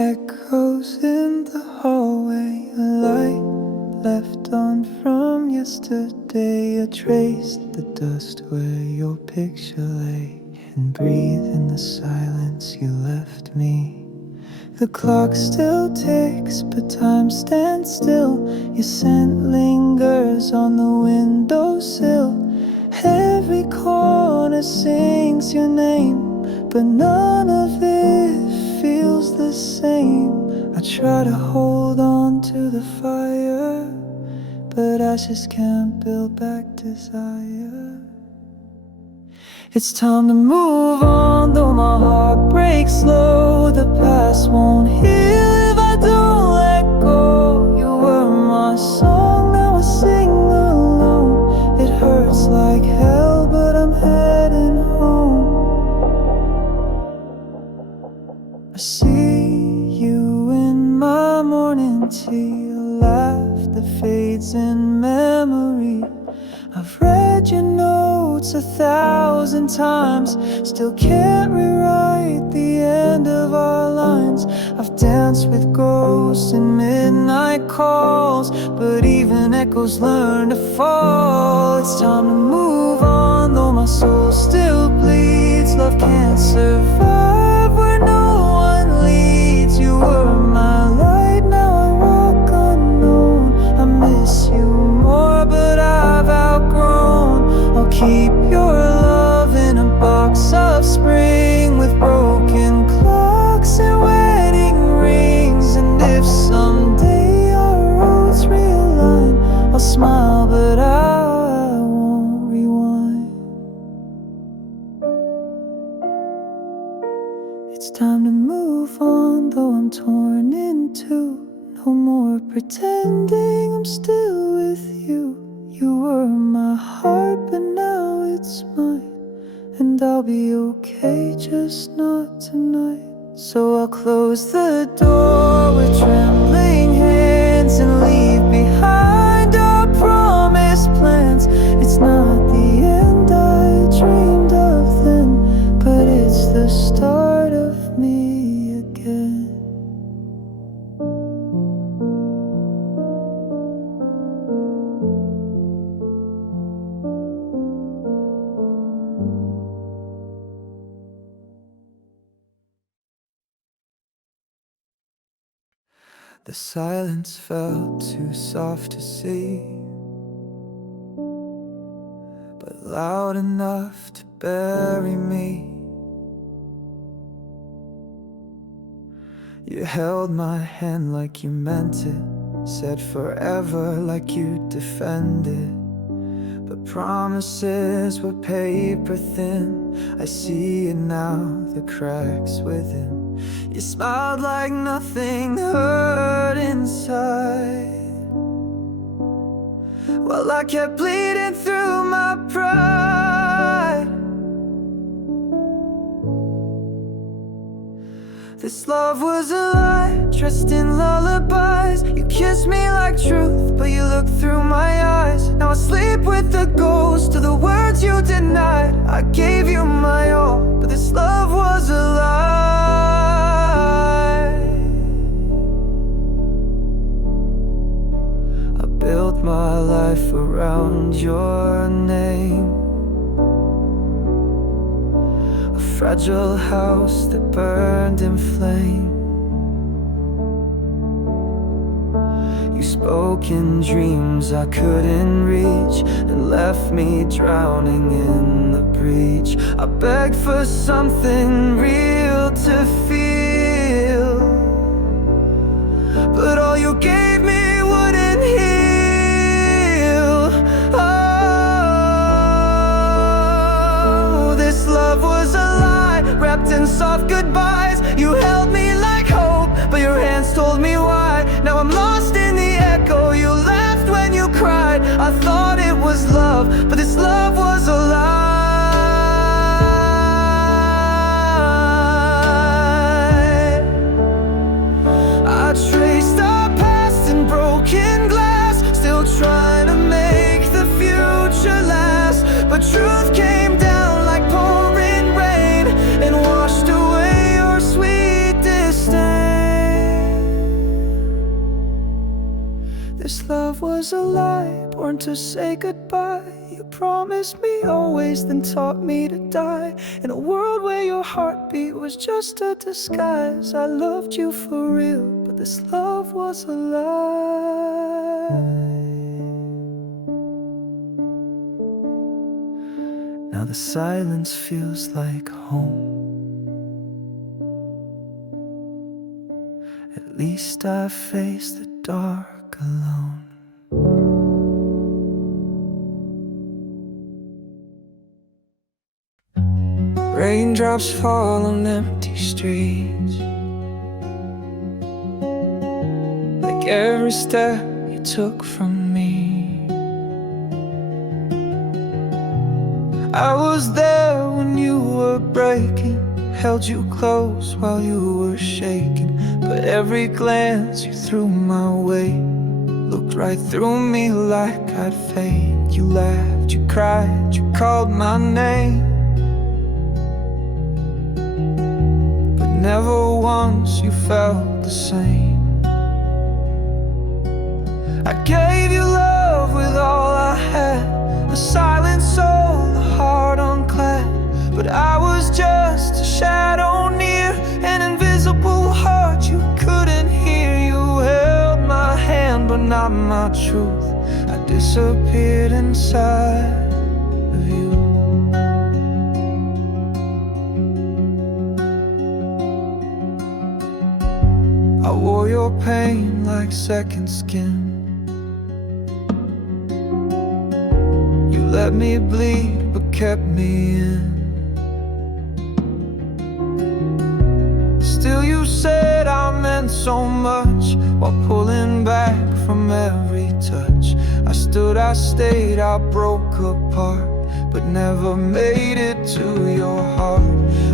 echoes in the hallway, a light left on from yesterday. I traced the dust where your picture lay and breathe in the silence you left me. The clock still ticks, but time stands still. Your scent lingers on the windowsill. Every corner sings your name, but none of it feels the same. I try to hold on to the fire, but ashes can't build back desire. It's time to move on, though my heart breaks slow. The past won't heal if I don't let go. You were my song, now I sing alone. It hurts like hell, but I'm heading home. I see you in my morning tea, a laugh that fades in memory. I've read your notes 1,000 times, still can't rewrite the end of our lines. I've danced with ghosts in midnight calls, but even echoes learn to fall. It's time to move on, though my soul still bleeds. Love can't survive where no one leads. You were my light, now I walk unknown. I miss you more, but I've outgrown. I'll keep your love in a box of spring, with broken clocks and wedding rings. And if someday our roads realign, I'll smile, but I won't rewind. It's time to move on, though I'm torn in two. No more pretending I'm still with you. You were my heart, but now it's mine. And I'll be okay, just not tonight. So I'll close the door with trembling hands and leave behind our promised plans. It's not the end I dreamed of then, but it's the start of me again. The silence felt too soft to see, but loud enough to bury me. You held my hand like you meant it, said forever like you'd defend it. But promises were paper thin. I see it now, the cracks within. You smiled like nothing hurt inside, while I kept bleeding through my pride. This love was a lie, dressed in lullabies. You kissed me like truth, but you looked through my eyes. Now I sleep with the ghost of the words you denied. I gave you my all, but this love was a lie. I built my life around your name, a fragile house that burned in flame. You spoke in dreams I couldn't reach, and left me drowning in the breach. I begged for something real to feel, but all you gave me wouldn't heal. Oh, this love was a lie, wrapped in soft goodbyes. You held me like hope, but your hands told me why. Now I'm lost in the echo. You laughed when you cried. I thought it was love, but this love was a lie. I traced our past in broken glass, still trying to make the future last. But truth came down like pouring rain and washed away your sweet disdain. love was a lie, born to say goodbye. You promised me always, then taught me to die. In a world where your heartbeat was just a disguise, I loved you for real, but this love was a lie. Now the silence feels like home. At least I face the dark alone. Raindrops fall on empty streets, like every step you took from me. I was there when you were breaking, held you close while you were shaking. But every glance you threw my way looked right through me like I'd fade. You laughed, you cried, you called my name, but never once you felt the same. I gave you love with all I had, a silent soul, a heart unclad. But I was just a shadow near, an invisible heart you couldn't hear. You held my hand but not my truth. I disappeared inside of you. I wore your pain like second skin. You let me bleed but kept me in. Still you said I meant so much, while pulling back from every touch. I stood, I stayed, I broke apart, but never made it to your heart.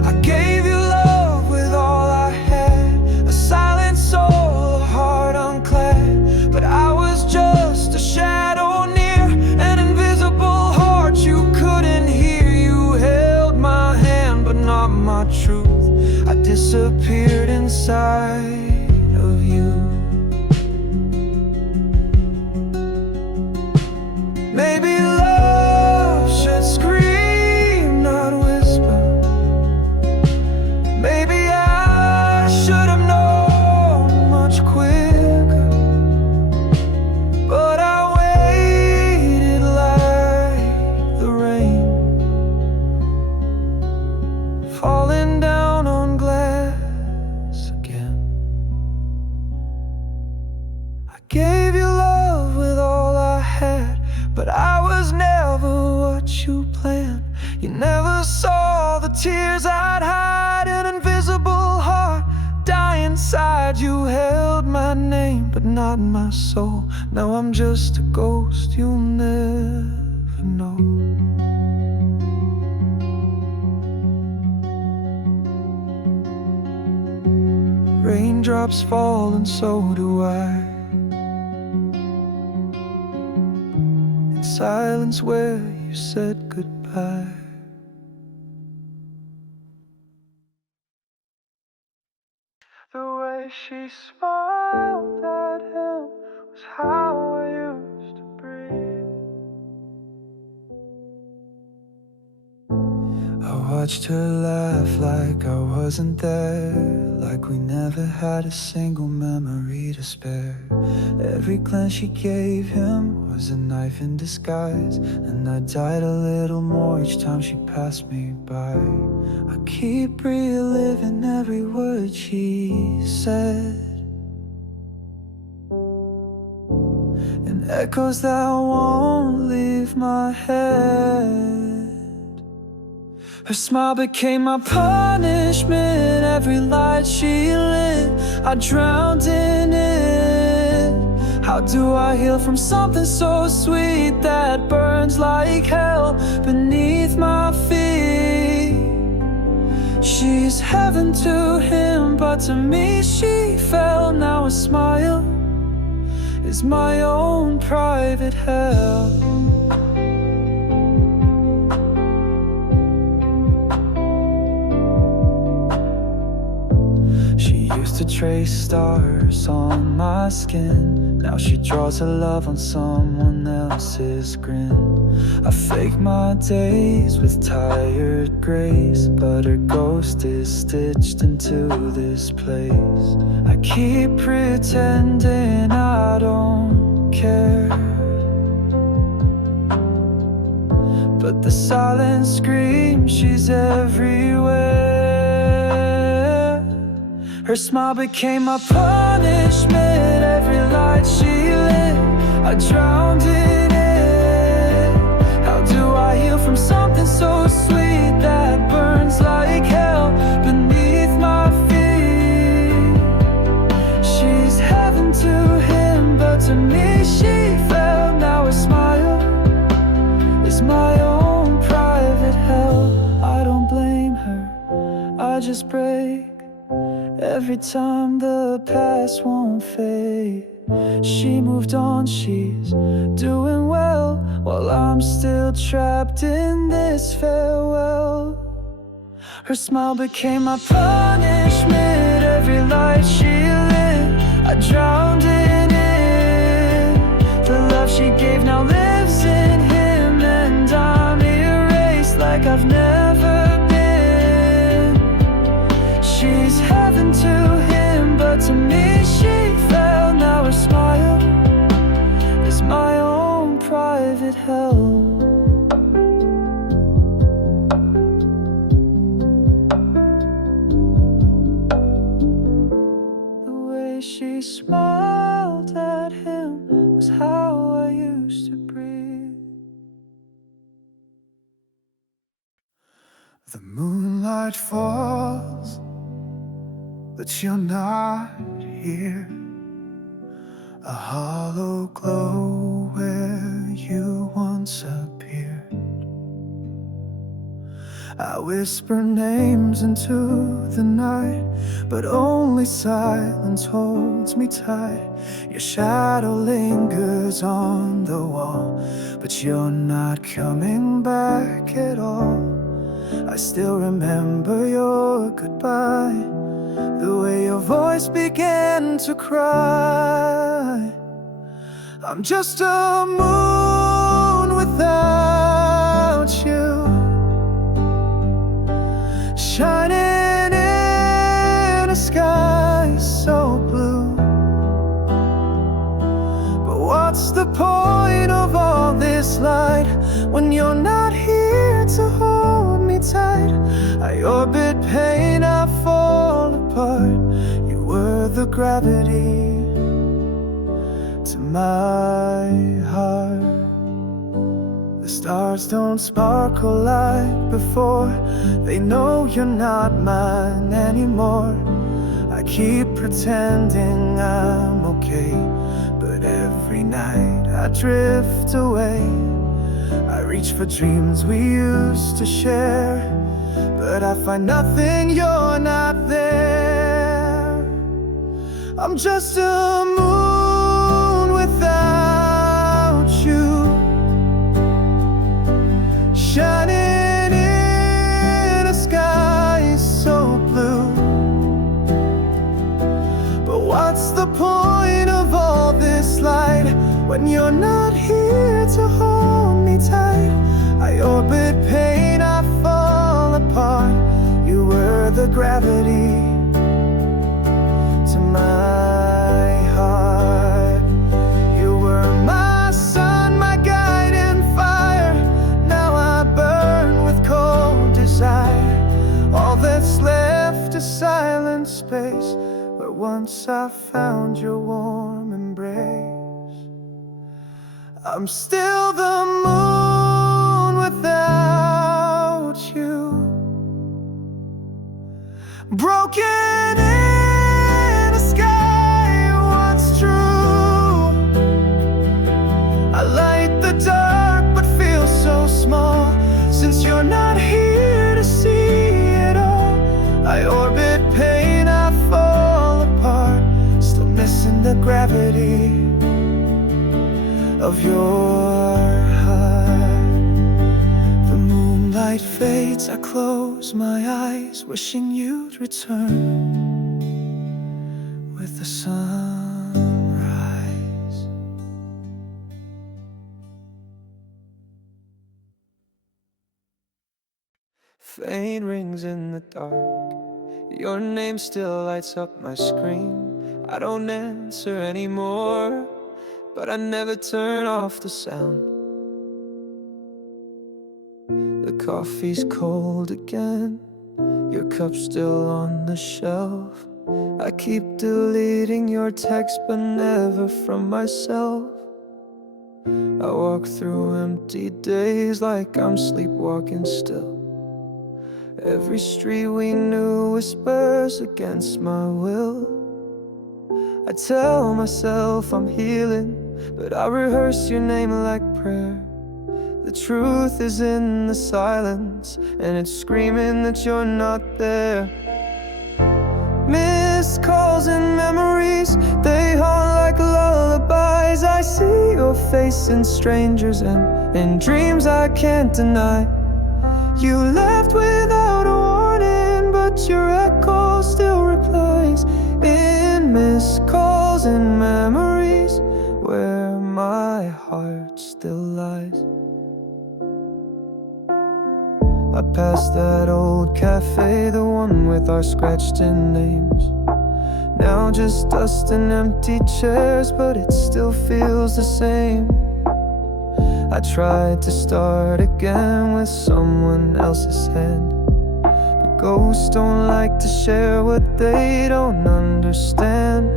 I gave you love with all I had, a silent soul, a heart unclad. But I was just a shadow near, an invisible heart you couldn't hear. You held my hand but not my truth. I disappeared inside of you. Maybe love should scream, not whisper. Maybe I should have known much quicker, but I waited like the rain falling down on glass again. I gave you love with all I had, but I was never what you planned. You never saw the tears I'd hide, an invisible heart die inside. You held my name but not my soul. Now I'm just a ghost you'll never know. Raindrops fall and so do I. In silence where you said goodbye. The way she smiled at him was how I used to breathe. I watched her laugh like I wasn't there, like we never had a single memory to spare. Every glance she gave him was a knife in disguise, and I died a little more each time she passed me by. I keep reliving every word she said, in echoes that won't leave my head. Her smile became my punishment, every light she lit, I drowned in it. How do I heal from something so sweet that burns like hell beneath my feet? She's heaven to him, but to me she fell. Now a smile is my own private hell. She used used to trace stars on my skin. Now she draws her love on someone else's grin. I fake my days with tired grace, but her ghost is stitched into this place. I keep pretending I don't care, but the silence screams she's everywhere. Her smile became my punishment. Every light she lit, I drowned in it. How do I heal from something so sweet that burns like hell beneath my feet? She's heaven to him, but to me she fell. Now her smile is my own private hell. I don't blame her, I just break every time the past won't fade. She moved on, she's doing well, while I'm still trapped in this farewell. Her smile became my punishment. Every light she lit, I drowned in it. The love she gave now lives in him, and I'm erased like I've never been. She's heaven to him, but to me she fell. Now her smile is my own private hell. The way she smiled at him was how I used to breathe. The moonlight falls, but you're not here. A hollow glow where you once appeared. I whisper names into the night, but only silence holds me tight. Your shadow lingers on the wall, but you're not coming back at all. I still remember your goodbye, the way your voice began to cry. I'm just a moon without you, shining in a sky so blue. But what's the point of all this light when you're not here to hold me tight? I orbit pain, I fall apart. You were the gravity to my heart. The stars don't sparkle like before. They know you're not mine anymore. I keep pretending I'm okay, but every night I drift away. I reach for dreams we used to share, but I find nothing, you're not there. I'm just a moon without you, shining in a sky so blue. But what's the point of all this light when you're not here to hold me tight? I orbit pain, I fall apart. You were the gravity to my heart. You were my sun, my guiding fire. Now I burn with cold desire. All that's left is silent space, where once I found your warm embrace. I'm still the moon without you, broken in a sky once true. I light the dark but feel so small, since you're not here to see it all. I orbit pain, I fall apart, still missing the gravity of your heart. The moonlight fades, I close my eyes, wishing you'd return. with the sunrise. Faint rings in the dark, your name still lights up my screen. I don't answer anymore, but I never turn off the sound. The coffee's cold again, your cup's still on the shelf. I keep deleting your text, but never from myself. I walk through empty days like I'm sleepwalking still. Every street we knew whispers against my will. I tell myself I'm healing, but I rehearse your name like prayer. The truth is in the silence, and it's screaming that you're not there. Missed calls and memories, they haunt like lullabies. I see your face in strangers and in dreams I can't deny. You left without a warning, but your echo still replies. In missed calls and memories, where my heart still lies. I passed that old cafe, the one with our scratched-in names. Now just dust and empty chairs, but it still feels the same. I tried to start again with someone else's hand, but ghosts don't like to share what they don't understand.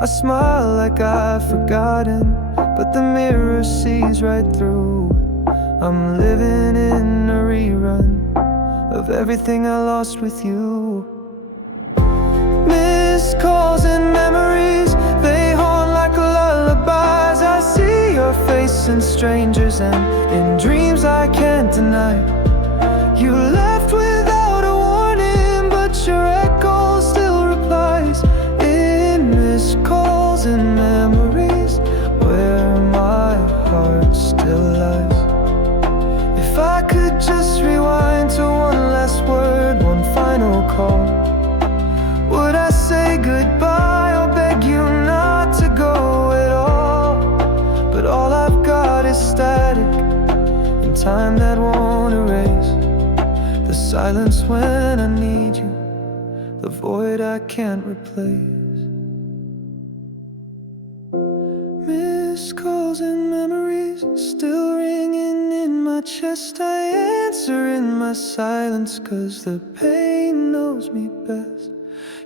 I smile like I've forgotten, but the mirror sees right through. I'm living in a rerun of everything I lost with you. Missed calls and memories, they haunt like lullabies. I see your face in strangers and in dreams I can't deny. You left without a warning, but your echo still replies. In missed calls and memories, where my heart still lies. If I could just rewind to one last word, one final call, would I say goodbye or beg you not to go at all? But all I've got is static and time that won't erase the silence when I need you, the void I can't replace. Missed calls and memories still ringing in my chest. I answer in my silence, 'cause the pain knows me best.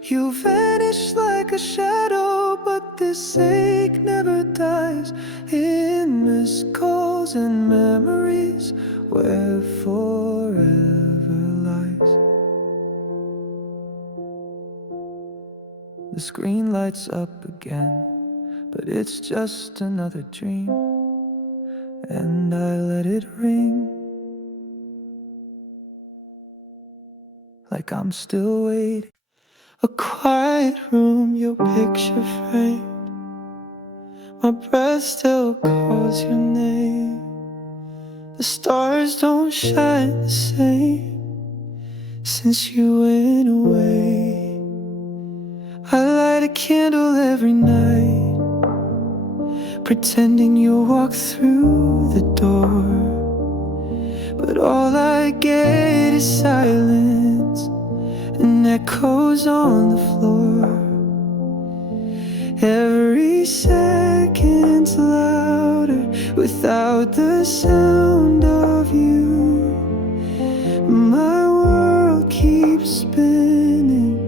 You vanish like a shadow, but this ache never dies. In missed calls and memories, where forever lies. The screen lights up again, but it's just another dream, and I let it ring like I'm still waiting. A quiet room, your picture framed, my breath still calls your name. The stars don't shine the same since you went away. I light a candle every night, pretending you'll walk through the door, but all I get is silence and echoes on the floor. Every second's louder without the sound of you. My world keeps spinning,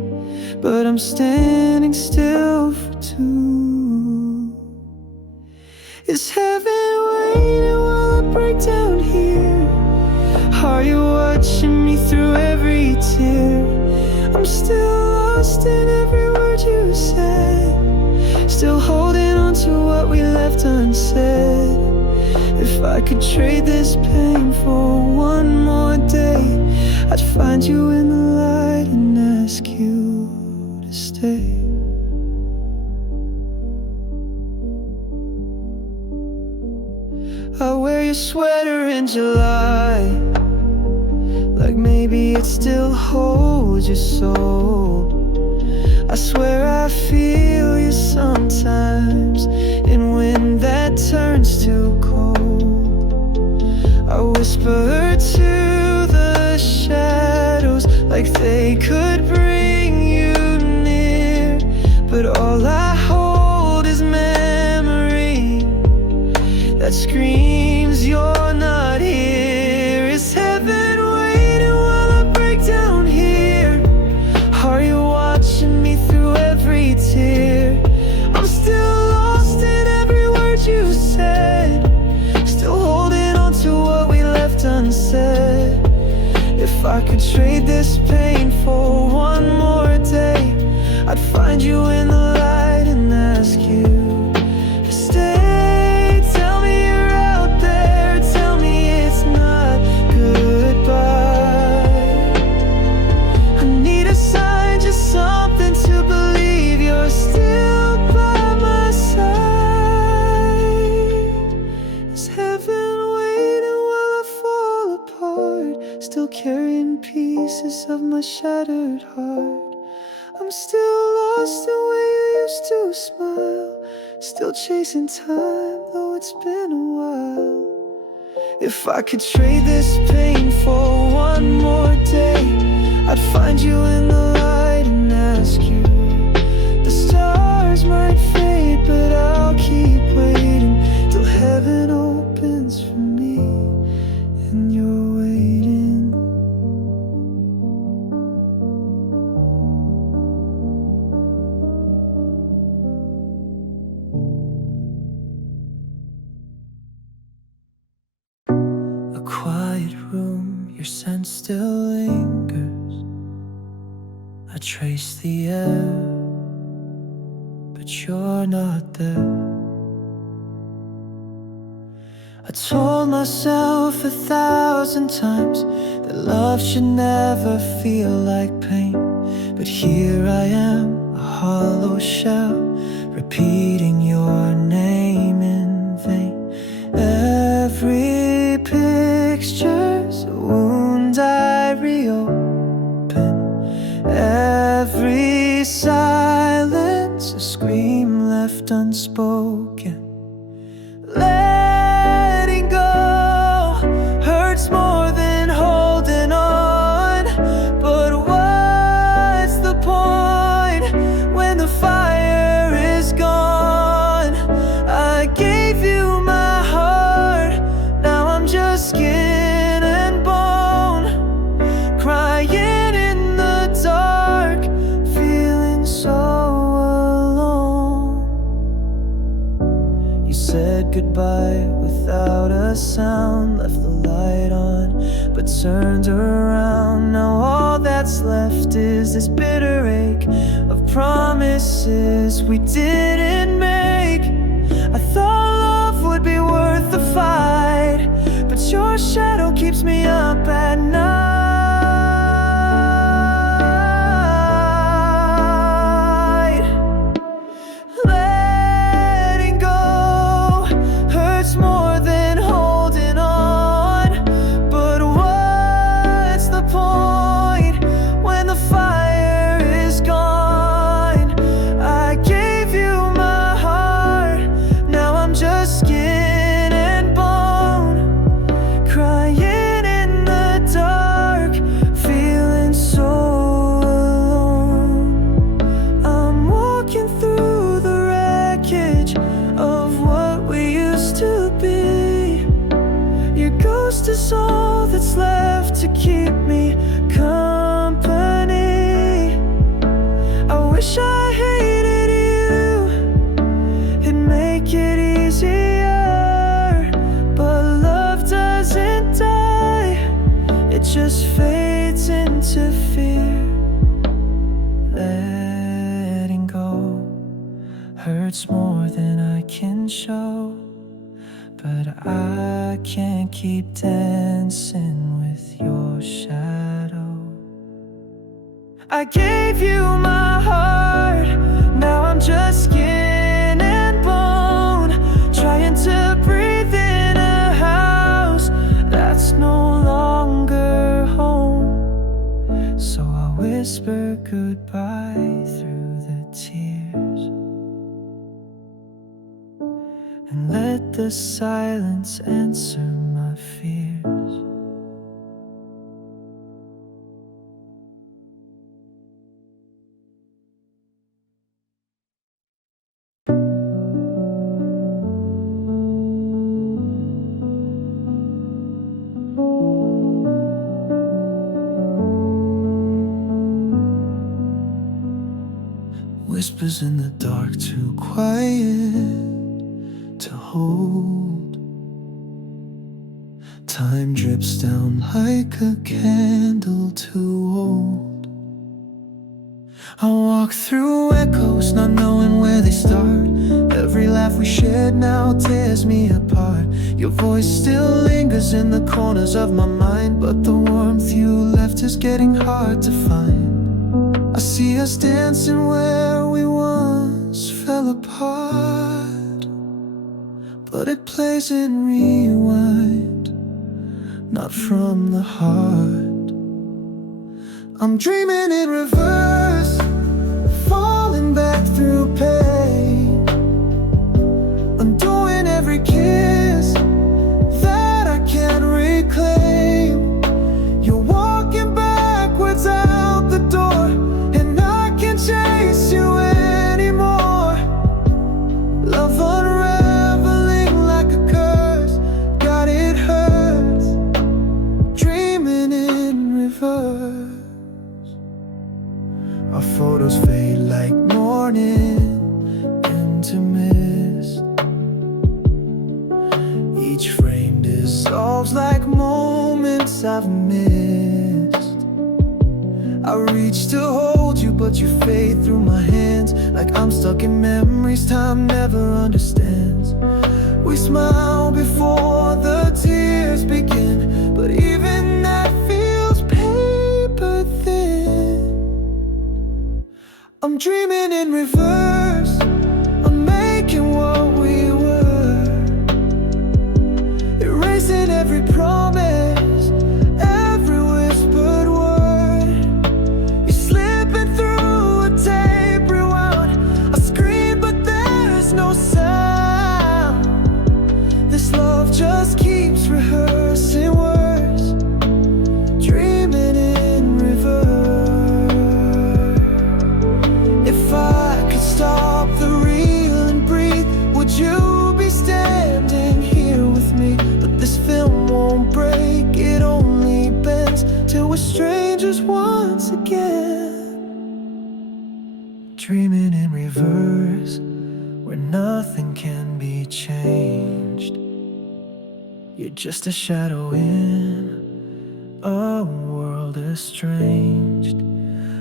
but I'm standing still for two. Is heaven waiting while I break down here? Are you watching me through every tear? I'm still lost in every word you said, still holding on to what we left unsaid. If I could trade this pain for one more day, I'd find you in the light and ask you to stay. I wear your sweater in July, like maybe it still holds your soul. I swear I feel you sometimes, and when that turns too cold, I whisper to the shadows like they could bring you near. But all I hold is memory that screams you're not here. Is heaven waiting while I break down here? Are you watching me through every tear? I'm still lost in every word you said, still holding on to what we left unsaid. If I could trade this pain for one more day, I'd find you in the light and ask you to stay. Tell me you're out there, tell me it's not goodbye. I need a sign, just something to believe you're still by my side. Is heaven waiting while I fall apart, still carrying pieces of my shattered heart? I'm still lost in where you used to smile, still chasing time, though it's been a while. If I could trade this pain for one more day, I'd find you in the light and ask you. The stars might fade, but I'll keep waiting till heaven opens for me and you're waiting. A quiet room, your scent still lingers. I trace the air, but you're not there. I told myself 1,000 times that love should never feel like pain, but here I am, a hollow shell, repeating your name in vain. Every picture's a wound I reopen, every silence a scream left unspoken. Letting go hurts more than holding on, but what's the point when the fire is gone? I gave you my heart, now I'm just skin and bone, crying in the dark, feeling so alone. You said goodbye without a sound, left the light on, but turned around. Now all that's left is this bitter ache of promises we didn't make. I thought love would be worth the fight, but your shadow keeps me up at night. Letting go hurts more than holding on, but what's the point when the fire is gone? I gave you my heart, now I'm just skin and bone, crying in the dark, feeling so alone. I'm walking through the wreckage of what we used to be. Your ghost is all that's left to keep me company. I wish I hated you, it'd make it easier, but love doesn't die, it just fades into fear. Letting go hurts more than I can show, but I can't keep dancing with your shadow. I gave you my heart, now I'm just skin and bone, trying to breathe in a house that's no longer home. So I whisper goodbye through the silence answer my fears. Whispers in the dark, too quiet to hold. Time drips down like a candle too old. I walk through echoes, not knowing where they start. Every laugh we shared now tears me apart. Your voice still lingers in the corners of my mind, but the warmth you left is getting hard to find. I see us dancing where we once fell apart, but it plays in rewind, not from the heart. I'm dreaming in reverse, falling back through pain, undoing every kiss that I can't reclaim. You're walking backwards out the door, and I can't chase you anymore. Love unraveling like a curse, God, it hurts, dreaming in reverse. Our photos fade like morning into mist. Each frame dissolves like moments I've missed. I reach to hold you, but you fade through my hands, like I'm stuck in memories time never understands. We smile before the tears begin, but even that feels paper thin. I'm dreaming in reverse, I'm making what we were, erasing every promise, every whispered word. You're slipping through a tape rewound. I scream but there's no sound. This love just keeps rehearsing words, dreaming in reverse. If I could stop the reel and breathe, would you be standing here with me? But this film won't break, it only bends till we're strangers once again. Dreaming in reverse, where nothing can be changed. You're just a shadow in a world estranged.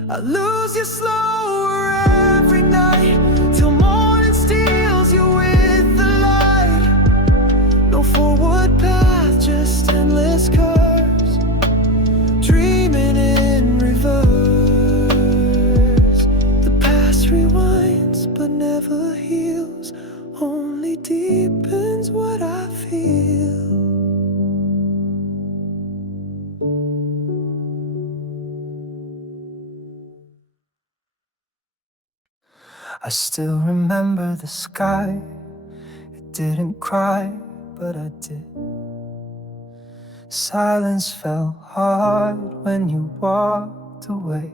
I lose you slower every night, till morning steals you with the light. No forward path, just endless curves, dreaming in reverse. The past rewinds but never heals, only deepens what I feel. I still remember the sky. It didn't cry, but I did. Silence fell hard when you walked away.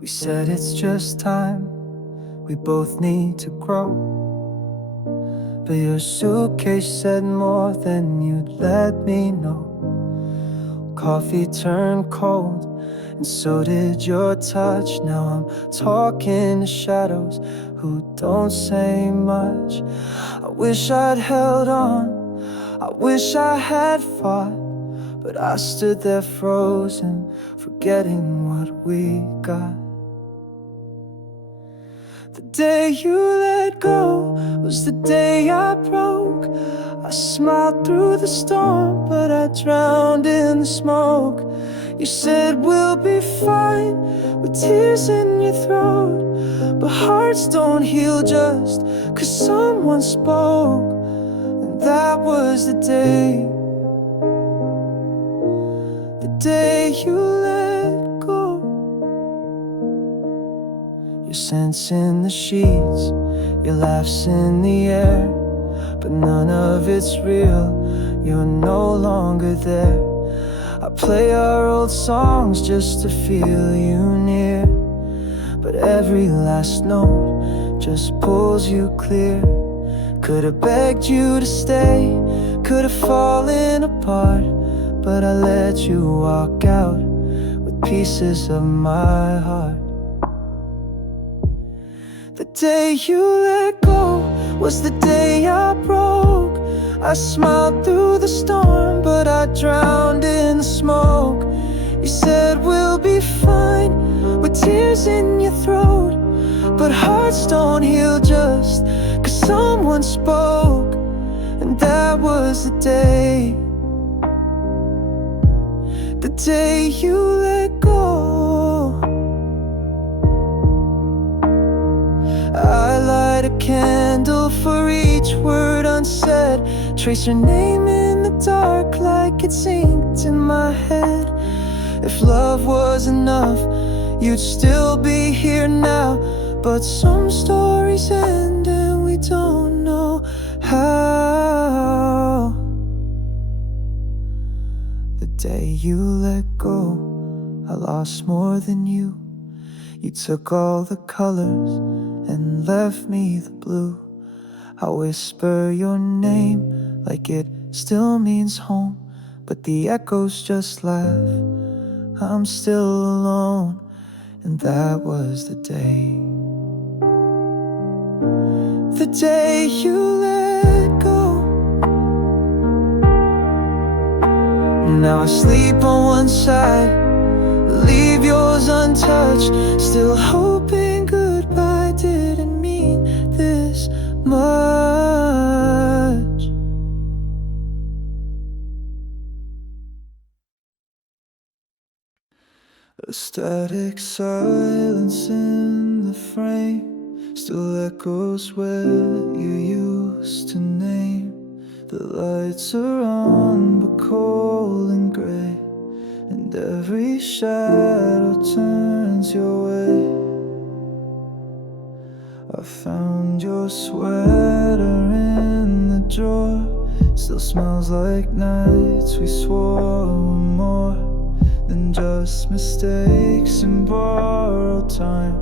We said it's just time, we both need to grow. But your suitcase said more than you'd let me know. Coffee turned cold, and so did your touch. Now I'm talking to shadows who don't say much. I wish I'd held on, I wish I had fought, but I stood there frozen, forgetting what we got. The day you let go was the day I broke. I smiled through the storm, but I drowned in the smoke. You said we'll be fine, with tears in your throat. But hearts don't heal just 'cause someone spoke. And that was the day you let go. Your scents in the sheets, Your laugh's in the air, but none of it's real. You're no longer there. I play our old songs just to feel you near, but every last note just pulls you clear. Could've begged you to stay, could've fallen apart, but I let you walk out with pieces of my heart. The day you let go was the day I broke. I smiled through the storm, but I drowned in the smoke. You said we'll be fine, with tears in your throat, but hearts don't heal just 'cause someone spoke. And that was the day you let go. I light a candle for each word unsaid, trace your name in the dark like it's inked in my head. If love was enough, you'd still be here now, but some stories end and we don't know how. The day you let go, I lost more than you. You took all the colors and left me the blue. I whisper your name like it still means home, but the echoes just laugh. I'm still alone, and that was the day you let go. Now I sleep on one side, leave yours untouched, still hoping goodbye didn't mean this much. A static silence in the frame still echoes where you used to name. The lights are on but cold and gray, and every shadow turns your way. I found your sweater in the drawer, still smells like nights we swore were more than just mistakes and borrowed time.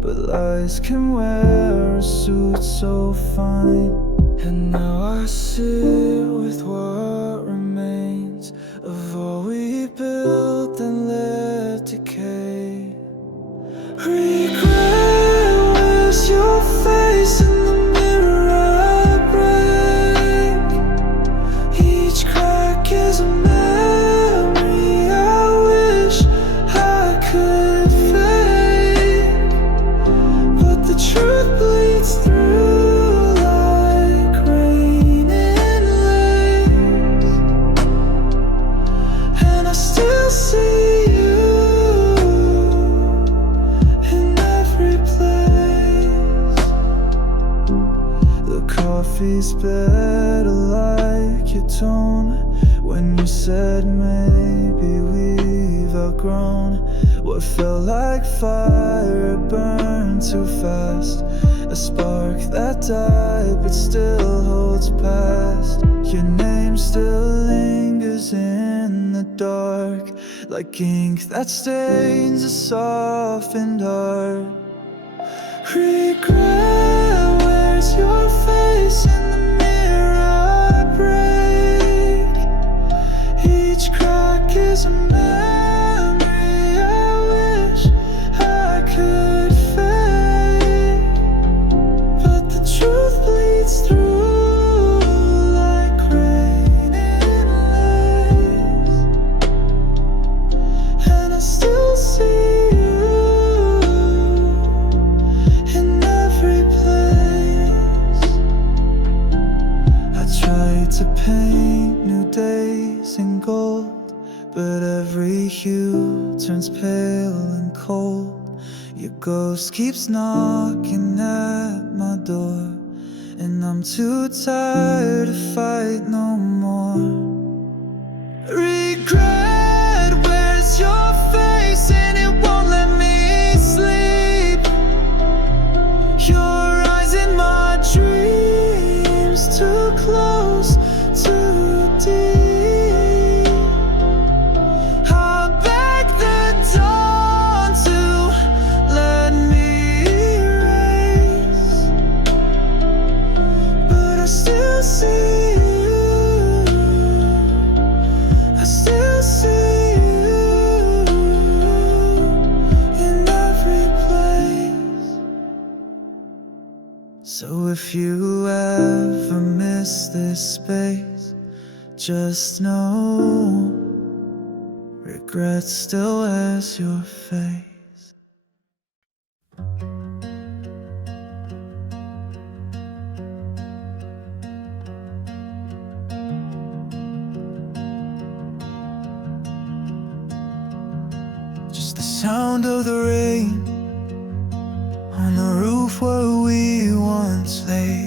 But lies can wear a suit so fine, and now I sit with what remains of all we built and let decay. Regret, where's your face in the mirror I break? Each crack is a memory I wish I could fake, but the truth bleeds through like rain in lace, and I still see you in every place. The coffee's better like your tone when you said maybe we've outgrown what felt like fire burned too fast. A spark that died but still holds past. Your name still lingers in the dark, like ink that stains a softened heart. Regret, where's your face in the mirror I break? Each crack is a memory I wish I could fake, but the truth bleeds through like rain in lace, and I still see you in every place. I tried to paint new days in gold, but every hue turns pale and cold. Your ghost keeps knocking at my door, and I'm too tired to fight no more. Regret, where's your face, and it won't let me sleep. Your eyes in if you ever miss this space, just know regret still wears your face. Just the sound of the rain on the roof where we once lay.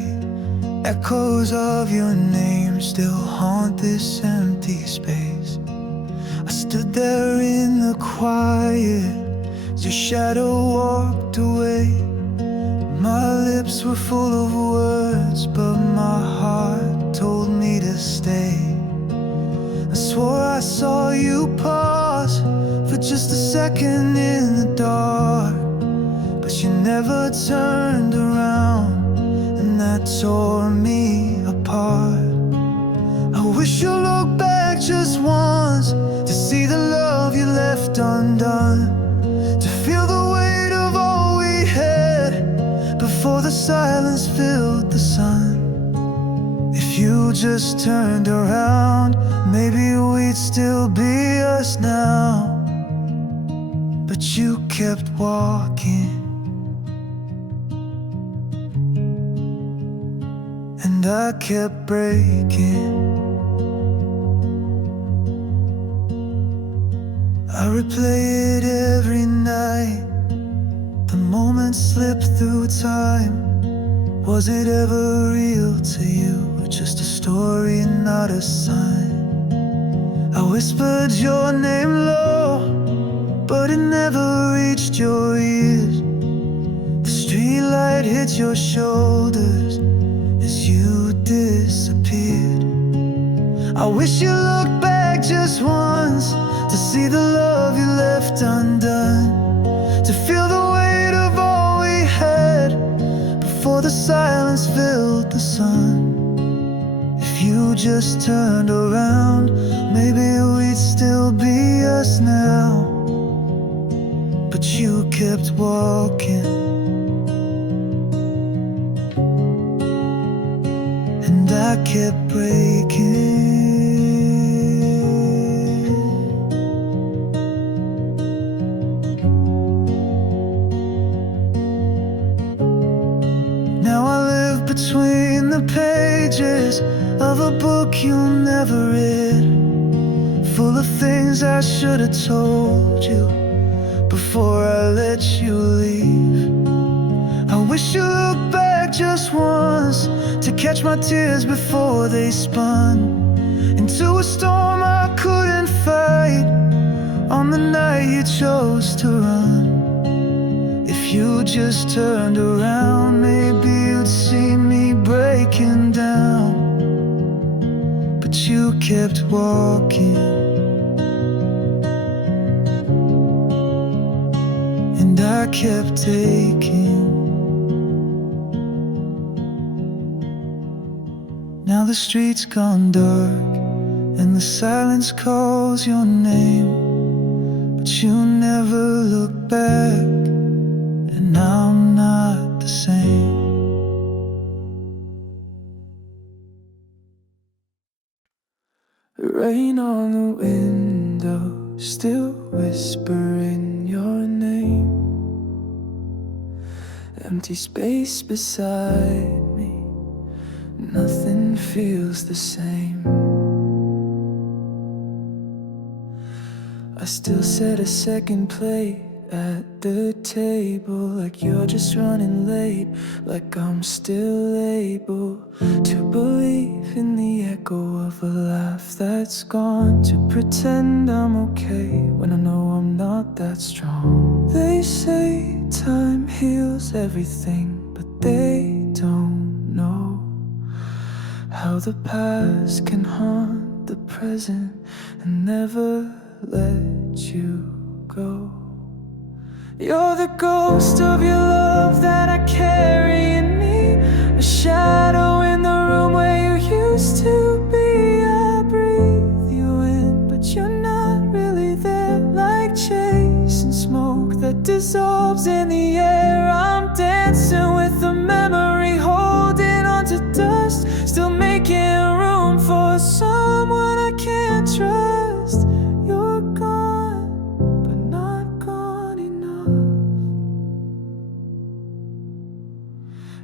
Echoes of your name still haunt this empty space. I stood there in the quiet as your shadow walked away. My lips were full of words, but my heart told me to stay. I swore I saw you pause for just a second in the dark, but you never turned around, and that tore me apart. I wish you looked back just once to see the love you left undone, to feel the weight of all we had before the silence filled the sun. If you just turned around, maybe we'd still be us now. But you kept walking, and I kept breaking. I replay it every night. The moments slip through time. Was it ever real to you? Or just a story, not a sign? I whispered your name low, but it never reached your ears. The streetlight hit your shoulders as you disappeared. I wish you looked back just once to see the love you left undone, to feel the weight of all we had before the silence filled the sun. If you just turned around, maybe we'd still be us now. But you kept walking, and I kept breaking. Now I live between the pages of a book you'll never read, full of things I should have told you before I let you leave. I wish you looked back just once to catch my tears before they spun into a storm I couldn't fight on the night you chose to run. If you just turned around, maybe you'd see me breaking down. But you kept walking, and I kept taking. Now the street's gone dark, and the silence calls your name, but you never look back, and I'm not the same. The rain on the window, still whispering your name. Empty space beside me, nothing feels the same. I still set a second plate at the table, like you're just running late, like I'm still able to believe in the echo of a laugh that's gone, to pretend I'm okay when I know I'm not that strong. They say time heals everything, but they don't know how the past can haunt the present and never let you go. You're the ghost of your love that I carry in me, a shadow in the room where you used to be. I breathe you in, but you're not really there, like chasing smoke that dissolves in the air. I'm dancing with the memory, holding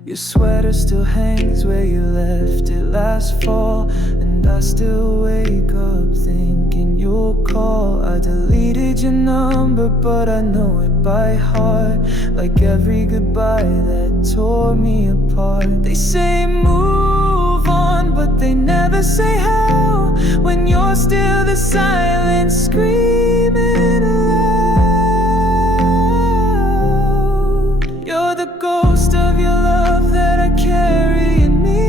Your sweater still hangs where you left it last fall, and I still wake up thinking you'll call. I deleted your number, but I know it by heart, like every goodbye that tore me apart. They say move on, but they never say how, when you're still the silent screaming aloud. You're the ghost of your love that I carry in me,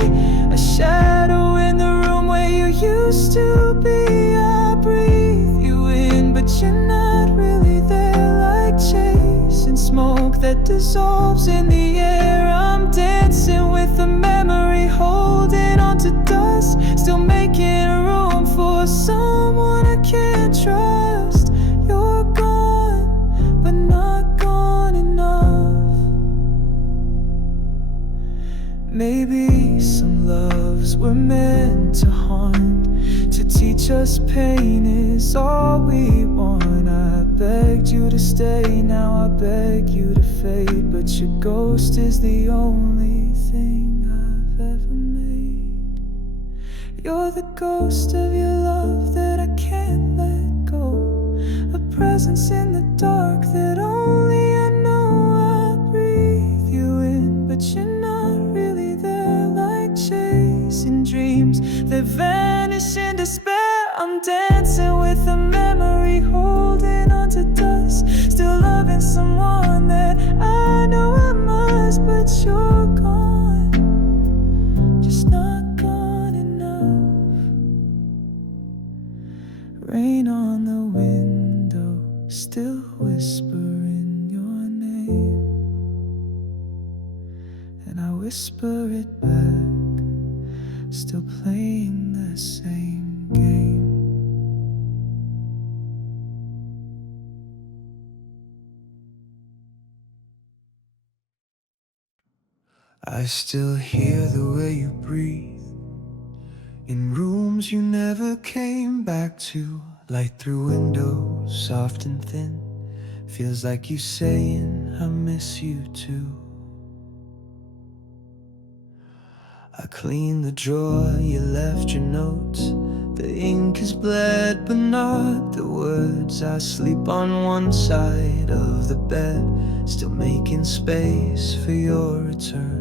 a shadow in the room where you used to be. I breathe you in, but you're not really there, like chasing smoke that dissolves in the air. I'm dancing with a memory, holding on to dust, still making room for someone I can't trust. You're gone, but not gone enough. Maybe some loves were meant to haunt, to teach us pain is all we want. I begged you to stay, now I beg you to fade, but your ghost is the only thing I've ever made. You're the ghost of your love that I can't let go, a presence in the dark that only I know. I breathe you in, but you're not really there, like chasing dreams that vanish in despair. I'm dancing with a memory, holding on to dust, still loving someone that I know I must. But you're gone, just not gone enough. Rain on the window, still whispering your name, and I whisper it back, still playing the same game. I still hear the way you breathe in rooms you never came back to. Light through windows, soft and thin, feels like you saying I miss you too. I clean the drawer, you left your notes. The ink is bled, but not the words. I sleep on one side of the bed, still making space for your return.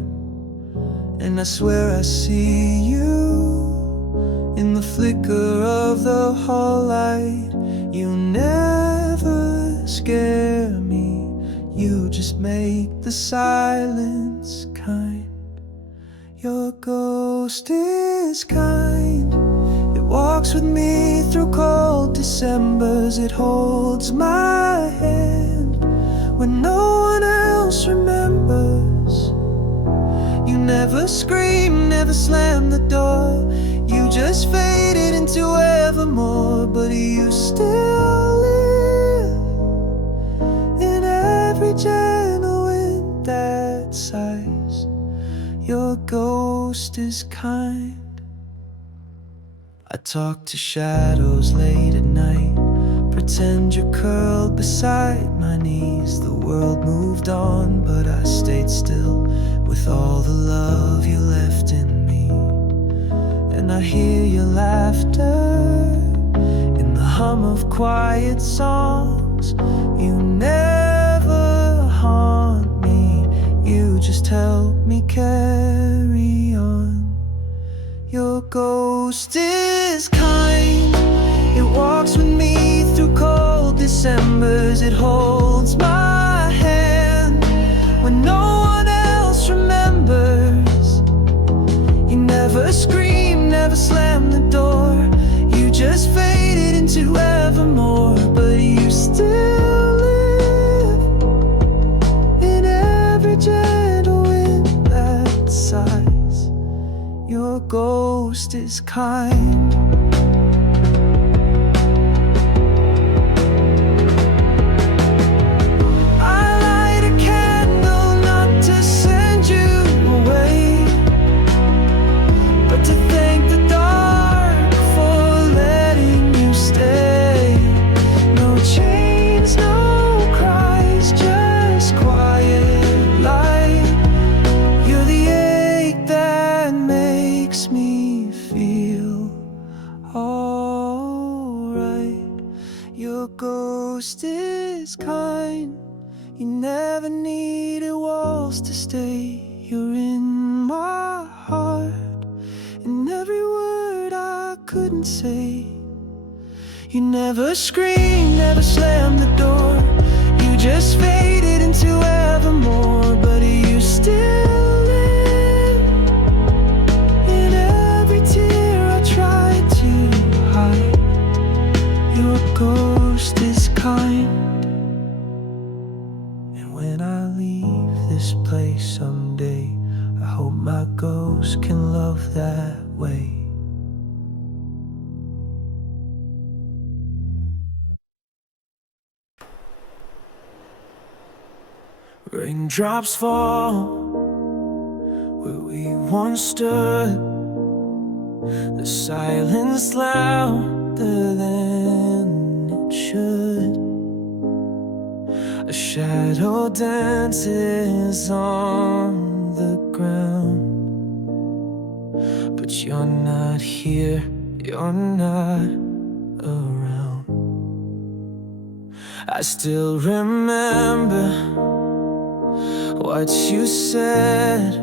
And I swear I see you in the flicker of the hall light. You never scare me, you just make the silence kind. Your ghost is kind, it walks with me through cold Decembers. It holds my hand when no one else remembers. You never scream, never slam the door, you just faded into evermore. But you still live in every gentle wind that sighs. Your ghost is kind. I talk to shadows late at night, pretend you're curled beside my knees. The world moved on, but I stayed still with all the love you left in me. And I hear your laughter in the hum of quiet songs. You never haunt me, you just help me carry on. Your ghost is kind, it walks with me through cold Decembers. It holds my hand when no one else remembers. You never scream, never slam the door, you just faded into evermore. But you still live in every gentle wind that sighs. Your ghost is kind. You're the You never needed walls to stay. You're in my heart, and every word I couldn't say. You never screamed, never slammed the door. You just faded into evermore. But you still live in every tear I tried to hide. Your ghost is kind. And when I leave this place someday, I hope my ghost can love that way. Raindrops fall where we once stood. The silence louder than it should. A shadow dances on the ground, but you're not here, you're not around. I still remember what you said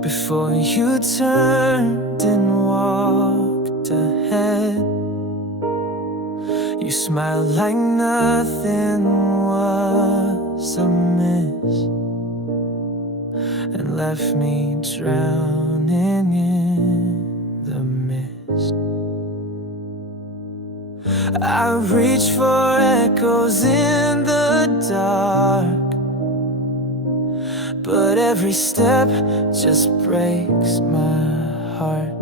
before you turned and walked ahead. You smiled like nothing was amiss and left me drowning in the mist. I reach for echoes in the dark, but every step just breaks my heart.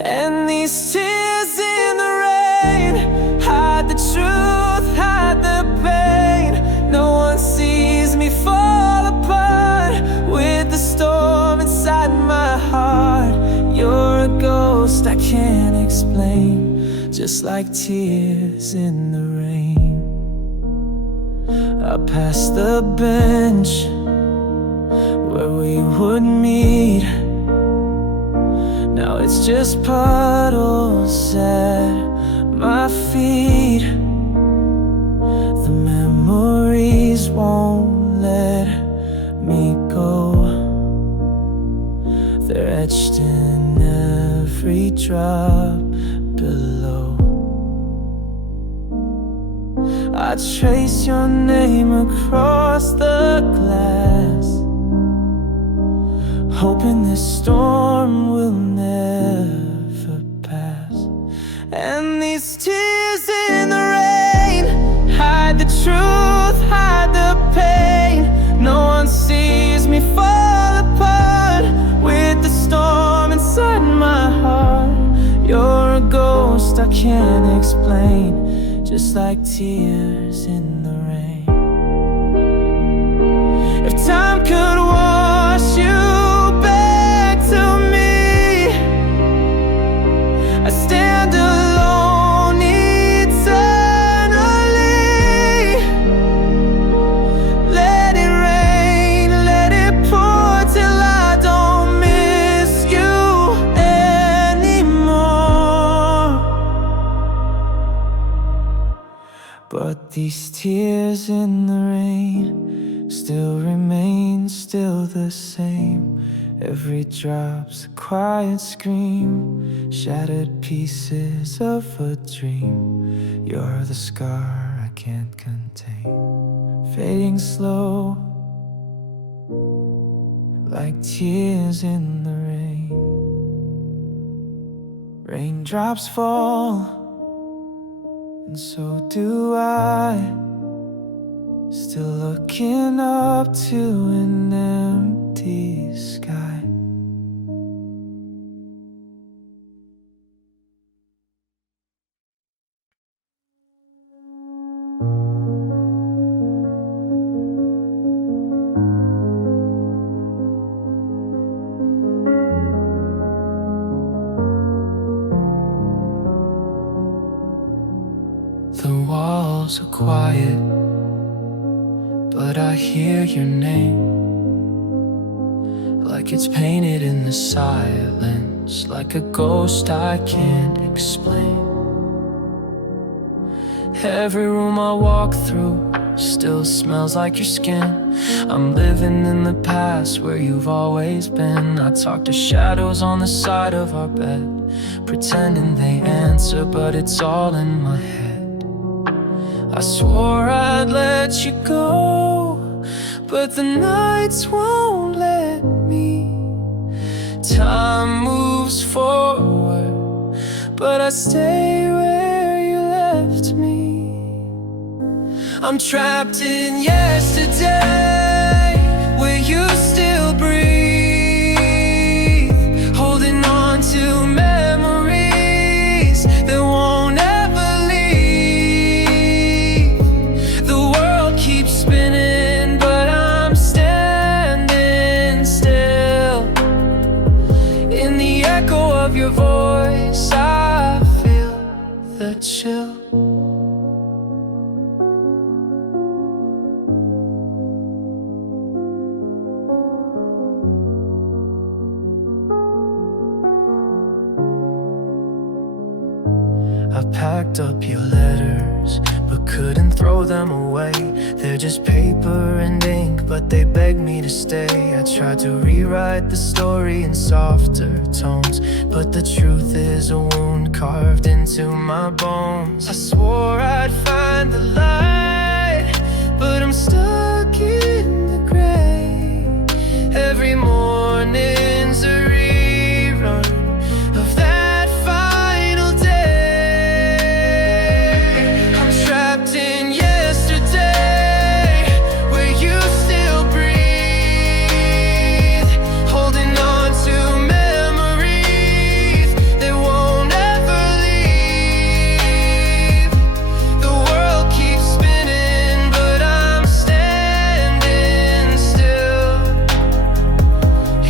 And these tears in the rain hide the truth, hide the pain. No one sees me fall apart with the storm inside my heart. You're a ghost I can't explain, just like tears in the rain. I pass the bench where we would meet. Now it's just puddles at my feet. The memories won't let me go. They're etched in every drop below. I trace your name across the glass, hoping this storm will never pass. And these tears in the rain hide the truth, hide the pain. No one sees me fall apart with the storm inside my heart. You're a ghost I can't explain, just like tears in the rain. If time could wash you stand alone eternally. Let it rain, let it pour till I don't miss you anymore. But these tears in the rain still remain, still the same. Every drop's a quiet scream, shattered pieces of a dream. You're the scar I can't contain, fading slow like tears in the rain. Raindrops fall, and so do I, still looking up to an empty sky. The walls are quiet, but I hear your name, like it's painted in the silence, like a ghost I can't explain. Every room I walk through still smells like your skin. I'm living in the past where you've always been. I talk to shadows on the side of our bed, pretending they answer, but it's all in my head. I swore I'd let you go, but the nights won't let me. Time moves forward, but I stay where you left me. I'm trapped in yesterday, where you still breathe, holding on to memories that won't ever leave. The world keeps spinning, but I'm standing still. In the echo of your voice, I feel the chill. I packed up your letters, but couldn't throw them away. They're just paper and ink, but they begged me to stay. I tried to rewrite the story in softer tones, but the truth is a wound carved into my bones. I swore I'd find the light, but I'm stuck in the gray. Every morning's a rerun of that final day. I'm trapped in yesterday, where you still breathe, holding on to memories that won't ever leave. The world keeps spinning, but I'm standing still.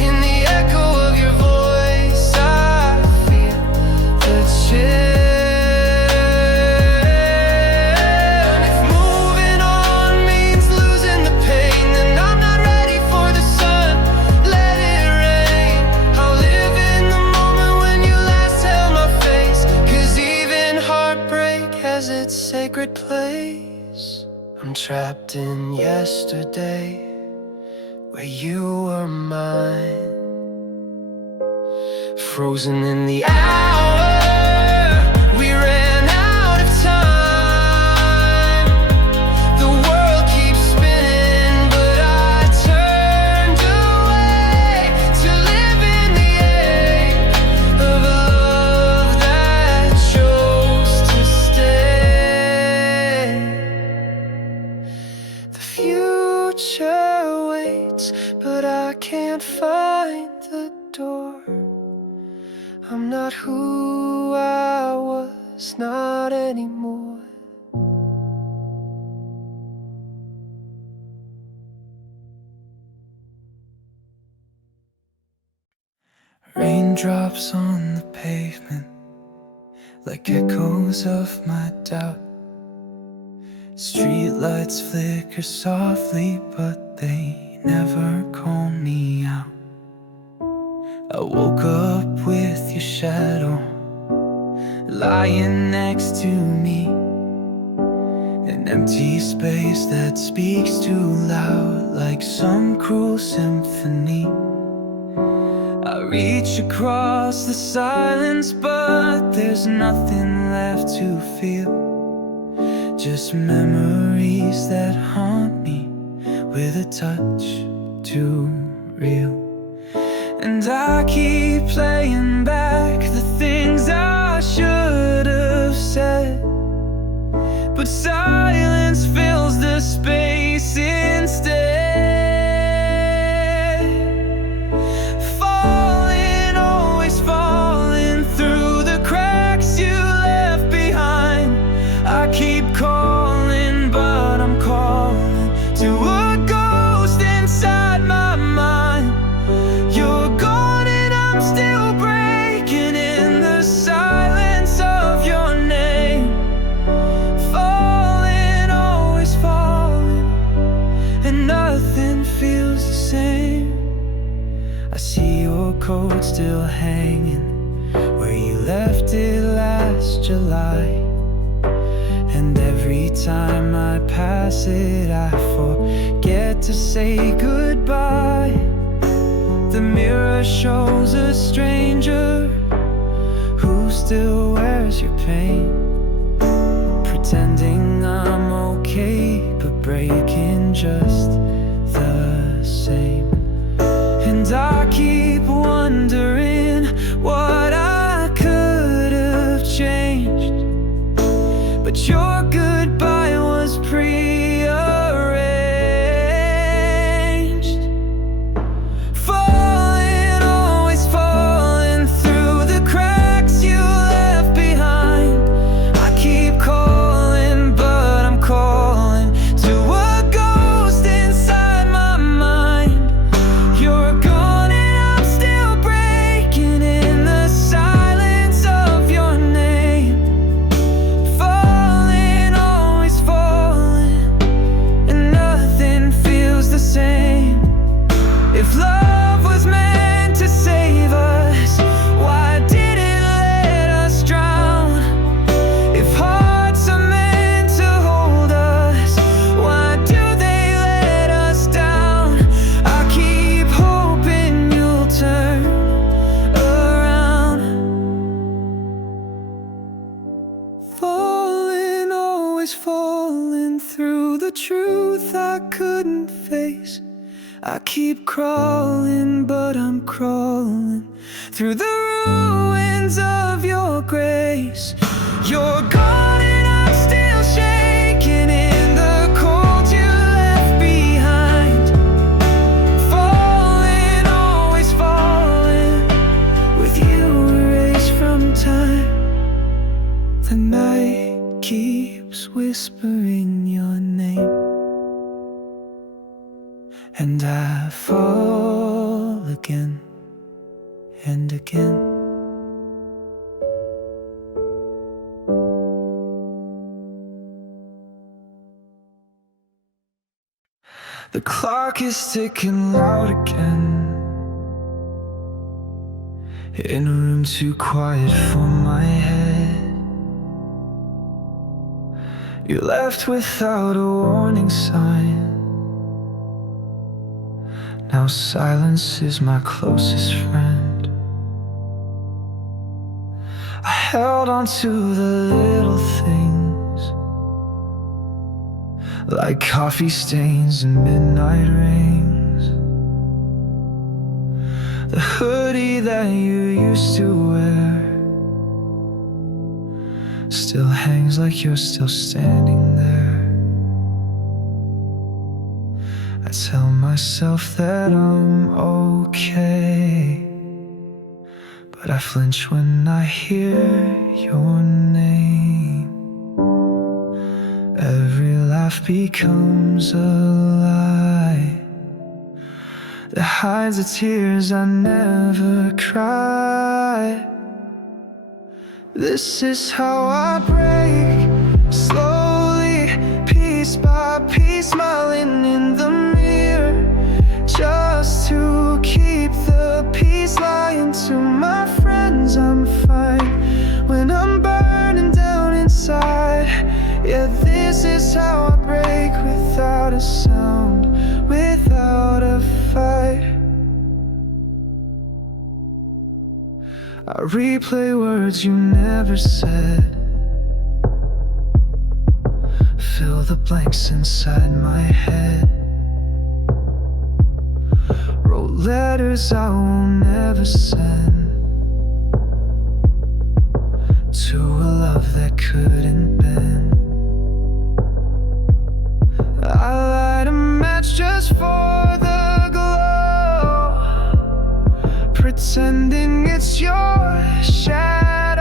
In the echo of your voice, I feel the chill. And if moving on means losing the pain, then I'm not ready for the sun. Let it rain. I'll live in the moment when you last held my face, 'cause even heartbreak has its sacred place. I'm trapped in yesterday, where you were mine, frozen in the hour. We ran out of time. The world keeps spinning, but I turned away to live in the ache of a love that chose to stay. The future waits, but I can't find the door. I'm not who I was, not anymore. Raindrops on the pavement, like echoes of my doubt. Streetlights flicker softly, but they never call me out. I woke up with your shadow lying next to me, an empty space that speaks too loud, like some cruel symphony. I reach across the silence, but there's nothing left to feel, just memories that haunt me with a touch too real. And I keep playing back the things I should have said, but silence fills the space instead. Falling, always falling through the cracks you left behind. I keep calling, but I'm calling to a ghost inside my mind. You're gone and I'm still breaking in the silence of your name. Falling, always falling, and nothing feels the same. I see your coat still hanging where you left it last July. And every time I pass it, I forget to say goodbye. The mirror shows a stranger who still wears your pain, pretending I'm okay, but breaking just the same. And I keep wondering what I could have changed, but your goodbye was prearranged. Falling, always falling through the cracks you left behind. I keep calling, but I'm calling to a ghost inside my mind. You're gone and I'm still breaking in the silence of your name. Falling, always falling, and nothing feels the same. If love was meant to save us, why did it let us drown? If hearts are meant to hold us, why do they let us down? I keep hoping you'll turn around. Falling, always falling through the truth I couldn't face. I keep crawling, but I'm crawling through the ruins of your grace. You're gone and I'm still shaking in the cold you left behind. Falling, always falling, with you erased from time. The night keeps whispering your name, and I fall again and again. The clock is ticking loud again, in a room too quiet for my head. You left without a warning sign. Now silence is my closest friend. I held on to the little things, like coffee stains and midnight rings. The hoodie that you used to wear still hangs like you're still standing there. I tell myself that I'm okay, but I flinch when I hear your name. Every laugh becomes a lie that hides the tears I never cried. This is how I break, slowly, piece by piece, smiling in the mirror, just to keep the peace. Lying to my friends I'm fine when I'm burning down inside. Yeah, this is how I break, without a sound, without a fight. I replay words you never said, fill the blanks inside my head. Wrote letters I will never send to a love that couldn't bend. I light a match just for the glow, pretending it's your shadow.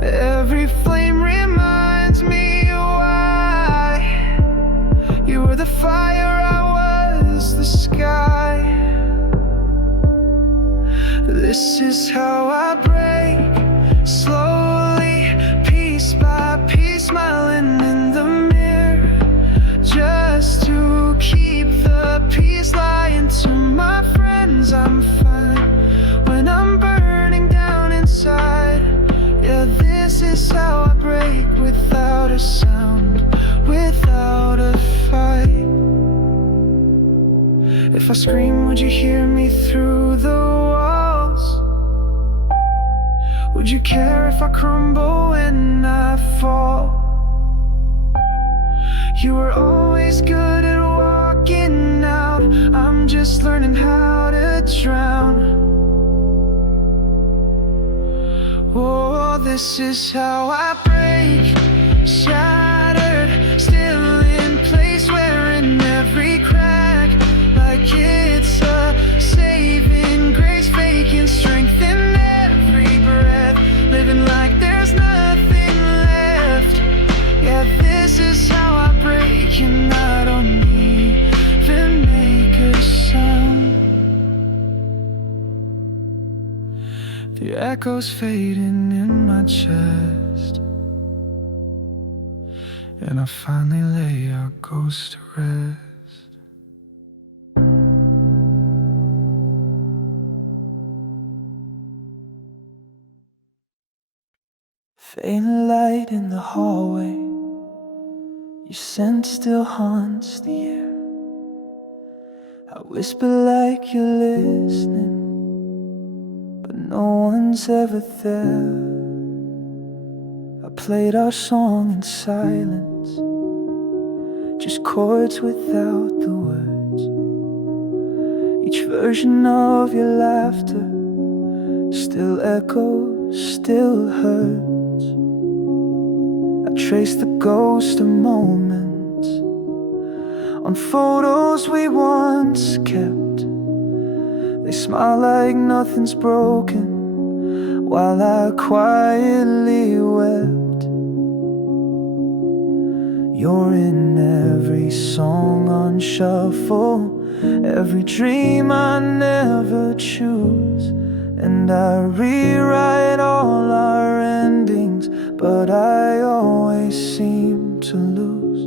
Every flame reminds me why you were the fire, I was the sky. This is how I break, slowly, piece by piece, smiling in the mirror, just to keep the peace. Lying to my friends I'm fine when I'm burning down inside. Yeah, this is how I break. If I scream, would you hear me through the walls? Would you care if I crumble when I fall? You were always good at walking out. I'm just learning how to drown. Oh, this is how I break. Shattered, still in place, wearing every crack like it's a saving grace, faking strength in every breath, living like there's nothing left. Yeah, this is how I break, and I don't even make a sound. The echoes fading in my chest, and I finally lay our ghost to rest. Faint light in the hallway, your scent still haunts the air. I whisper like you're listening, but no one's ever there. I played our song in silence, just chords without the words. Each version of your laughter still echoes, still hurts. I trace the ghost of moments on photos we once kept. They smile like nothing's broken, while I quietly wept. You're in every song on shuffle, every dream I never choose. And I rewrite all our endings, but I always seem to lose.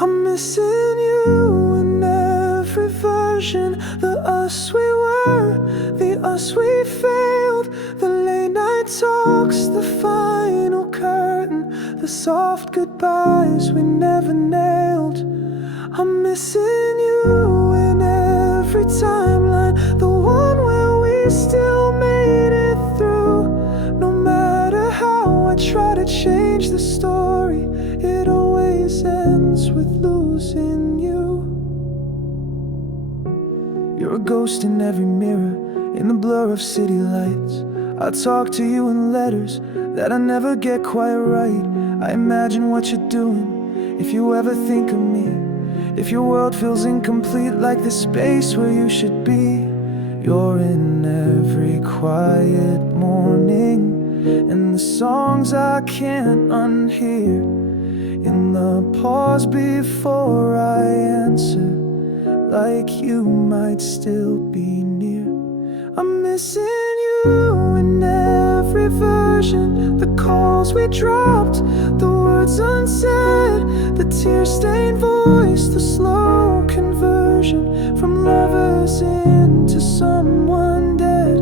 I'm missing you in every version, the us we were, the us we failed, the late night talks, the final curtain, the soft goodbyes we never nailed. I'm missing you in every timeline, the one where we still made it through. No matter how I try to change the story, it always ends with losing you. You're a ghost in every mirror, in the blur of city lights. I talk to you in letters that I never get quite right. I imagine what you're doing if you ever think of me, if your world feels incomplete like the space where you should be. You're in every quiet morning, in the songs I can't unhear, in the pause before I answer, like you might still be near. I'm missing you in every version, the calls we dropped, the words unsaid, the tear-stained voice, the slow conversion from lovers into someone dead.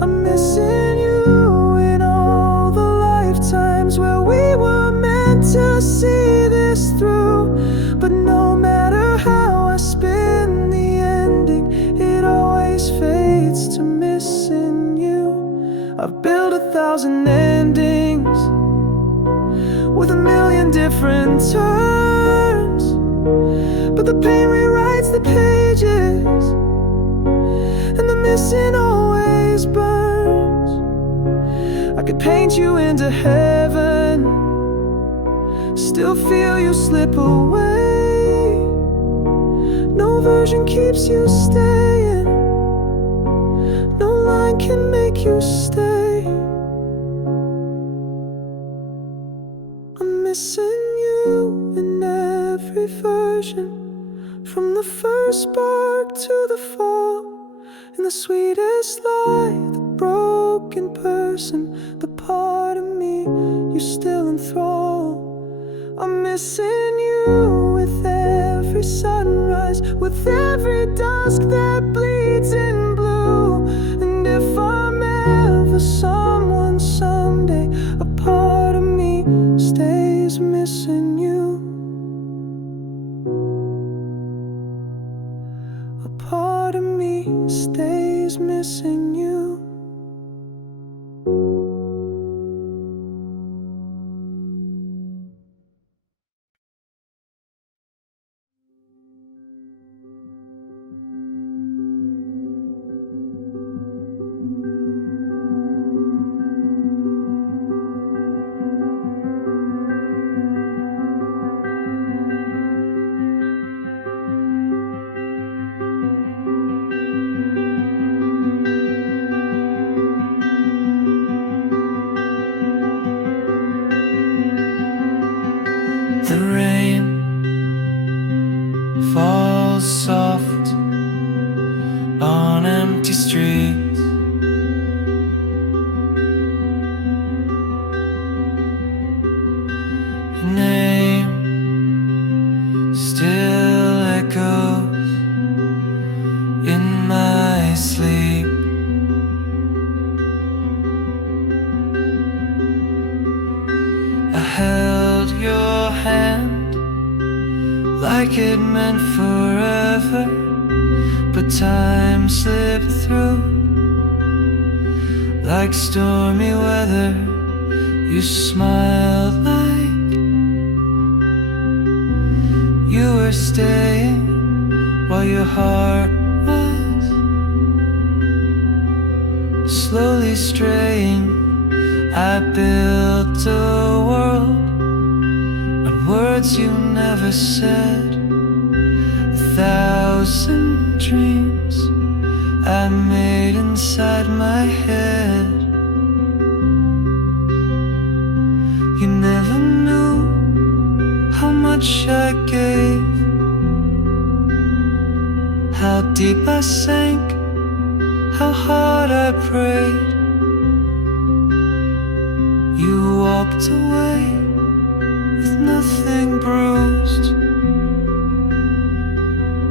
I'm missing you in all the lifetimes where we were meant to see this through. But no matter how I spin the ending, it always fades to missing you. I've built 1,000 endings with a million different turns, but the pain rewrites the pages, and the missing always burns. I could paint you into heaven, still feel you slip away. No version keeps you staying, no line can make you stay. I'm missing you in every version, from the first spark to the fall, in the sweetest lie, the broken person, the part of me you still enthrall. I'm missing you with every sunrise, with every dusk that bleeds in blue. And if I'm ever someone someday, a part of me stays missing you. A part part of me stays missing you. The rain falls soft on empty streets. Your name still echoes in my sleep. I held your hand like it meant forever, but time slipped through like stormy weather. You smiled like you were staying while your heart was slowly straying. I built a world on words you never said, 1,000 dreams I made inside my head. You never knew how much I gave, how deep I sank, how hard I prayed. You walked away with nothing bruised,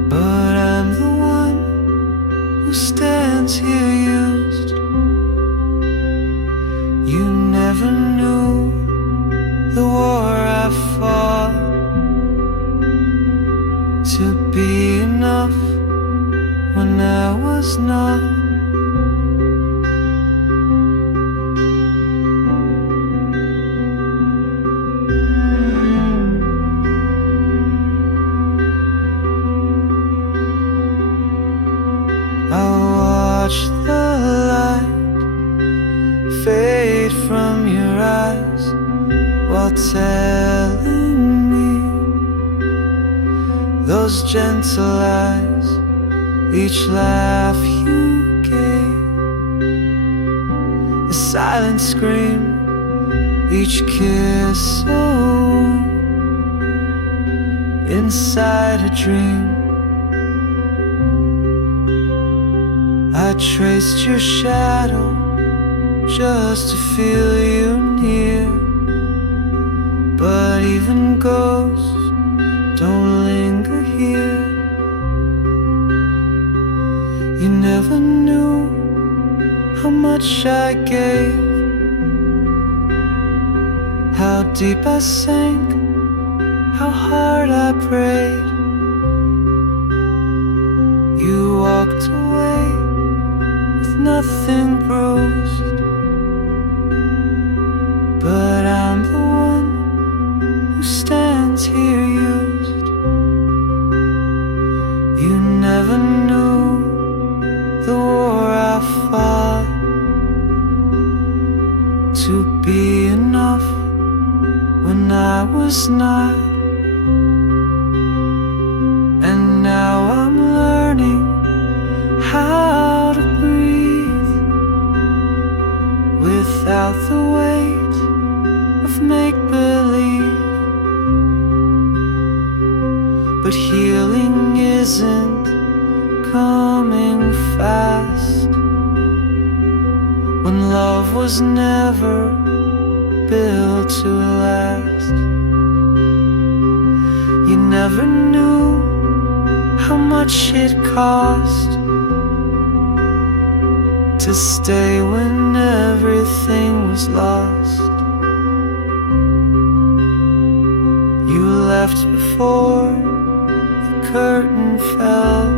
but I'm the one who stands here used. You never knew the war I fought to be enough when I was not. I watched the light fade from your eyes while telling me those gentle eyes, each laugh you gave, a silent scream, each kiss so inside a dream. I traced your shadow just to feel you near, but even ghosts don't linger here. You never knew how much I gave, how deep I sank, how hard I prayed. You walked away with nothing bruised, but I'm the one who stands here used. You never knew the war I fought to be enough when I was not. And now I'm learning how to breathe without the weight of make-believe. But healing isn't coming fast when love was never built to last. You never knew how much it cost to stay when everything was lost. You left before the curtain fell,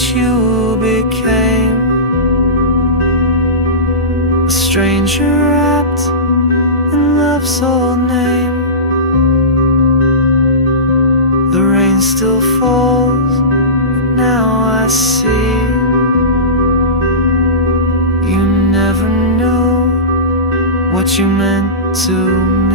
that you became a stranger wrapped in love's old name. The rain still falls, but now I see you never knew what you meant to me.